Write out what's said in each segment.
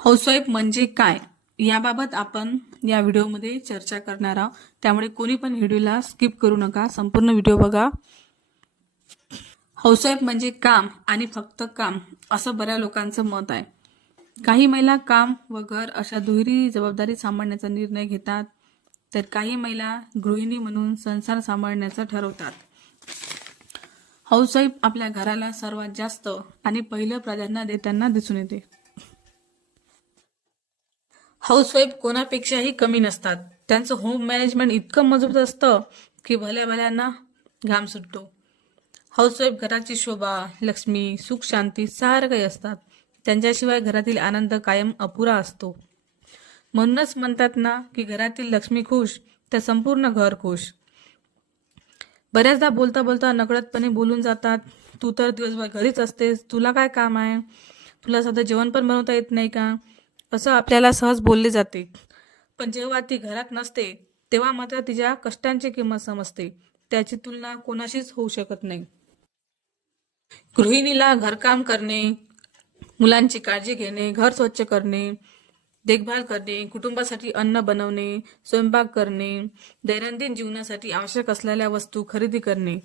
Housewife म्हणजे काय याबाबत आपण या व्हिडिओमध्ये चर्चा करणार आहोत। त्यामुळे कोणी पण व्हिडिओला स्किप करू नका, संपूर्ण व्हिडिओ बघा। हाऊसवाईफ म्हणजे काम आणि फक्त काम असं बऱ्याच लोकांचं मत आहे। काही महिला काम व घर अशा दुहेरी जबाबदारी सांभाळण्याचा निर्णय घेतात, तर काही महिला गृहिणी म्हणून संसार सांभाळण्याचं ठरवतात। हाऊसवाईफ आपल्या घराला सर्वात जास्त आणि पहिलं प्राधान्य देताना दिसून येते। हाऊसवाईफ कोणापेक्षाही कमी नसतात। त्यांचं होम मॅनेजमेंट इतकं मजबूत असतं की भल्या भल्यांना घाम सुटतो। हाऊसवाईफ घराची शोभा, लक्ष्मी, सुख, शांती सारं काही असतात। त्यांच्याशिवाय घरातील आनंद कायम अपुरा असतो। म्हणूनच म्हणतात ना की घरातील लक्ष्मी खुश तर संपूर्ण घर खुश। बऱ्याचदा बोलता बोलता नकळतपणे बोलून जातात, तू तर दिवसभर घरीच असतेस, तुला काय काम आहे, तुला साधं जेवण पण बनवता येत नाही का, असं आपल्याला सहज बोलले जाते। पण जेव्हा ती घरात नसते तेव्हा मात्र तिच्या कष्टांची किंमत समजते। त्याची तुलना कोणाशीच होऊ शकत नाही। गृहिणीला घरकाम करणे, मुलांची काळजी घेणे, घर स्वच्छ करणे, देखभाल करणे, कुटुंबासाठी अन्न बनवणे, स्वयंपाक करणे, दैनंदिन जीवनासाठी आवश्यक असलेल्या वस्तू खरेदी करणे।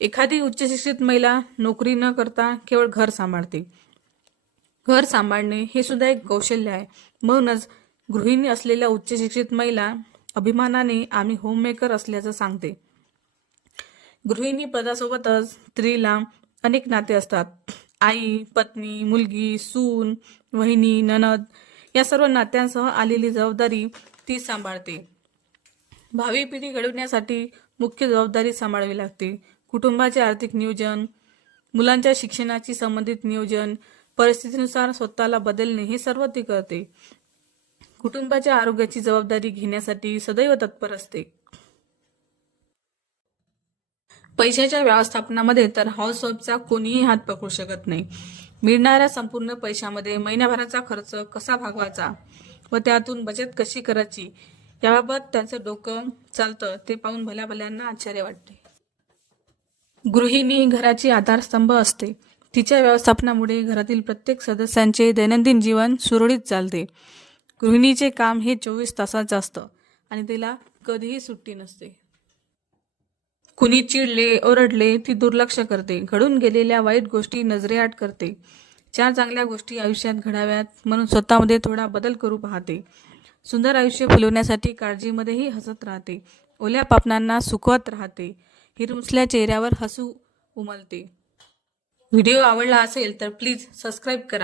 एखादी उच्च शिक्षित महिला नोकरी न करता केवळ घर सांभाळते। घर सांभाळणे हे सुद्धा एक कौशल्य आहे। म्हणूनच गृहिणी असलेल्या उच्च शिक्षित महिला अभिमानाने आम्ही होममेकर असल्याचं सांगते। गृहिणी पदासोबतच स्त्रीला अनेक नाते असतात। आई, पत्नी, मुलगी, सून, वहिनी, ननद या सर्व नात्यांसह आलेली जबाबदारी ती सांभाळते। भावी पिढी घडवण्यासाठी मुख्य जबाबदारी सांभाळावी लागते। कुटुंबाचे आर्थिक नियोजन, मुलांच्या शिक्षणाची संबंधित नियोजन, परिस्थितीनुसार स्वतःला बदलणे हे सर्व ती करते। कुटुंबाच्या आरोग्याची जबाबदारी घेण्यासाठी सदैव तत्पर असते। पैशाच्या व्यवस्थापनामध्ये तर हाऊसवाईफचा कोणीही हात पकडू शकत नाही। मिळणाऱ्या संपूर्ण पैशामध्ये महिन्याभराचा खर्च कसा भागवायचा व त्यातून बचत कशी करायची याबाबत त्यांचं डोकं चालतं, ते पाहून भल्या भल्यांना आश्चर्य वाटते। गृहिणी घराची आधारस्तंभ असते। तिच्या व्यवस्थापनामुळे घरातील प्रत्येक सदस्यांचे दैनंदिन जीवन सुरळीत चालते। गृहिणीचे काम हे 24 तासाचं असतं आणि तिला कधीही सुट्टी नसते। कुणी चिडले, ओरडले, ती दुर्लक्ष करते, घडून गेलेल्या वाईट गोष्टी नजरेआड करते, 4 चांगल्या गोष्टी आयुष्यात घडाव्यात म्हणून स्वतःमध्ये थोडा बदल करू पाहते, सुंदर आयुष्य फुलवण्यासाठी काळजीमध्येही हसत राहते, ओल्या पापण्यांना सुकवत राहते, हिरमुसल्या चेहऱ्यावर हसू उमलते। व्हिडिओ आवडला असेल तर प्लीज सबस्क्राईब करा।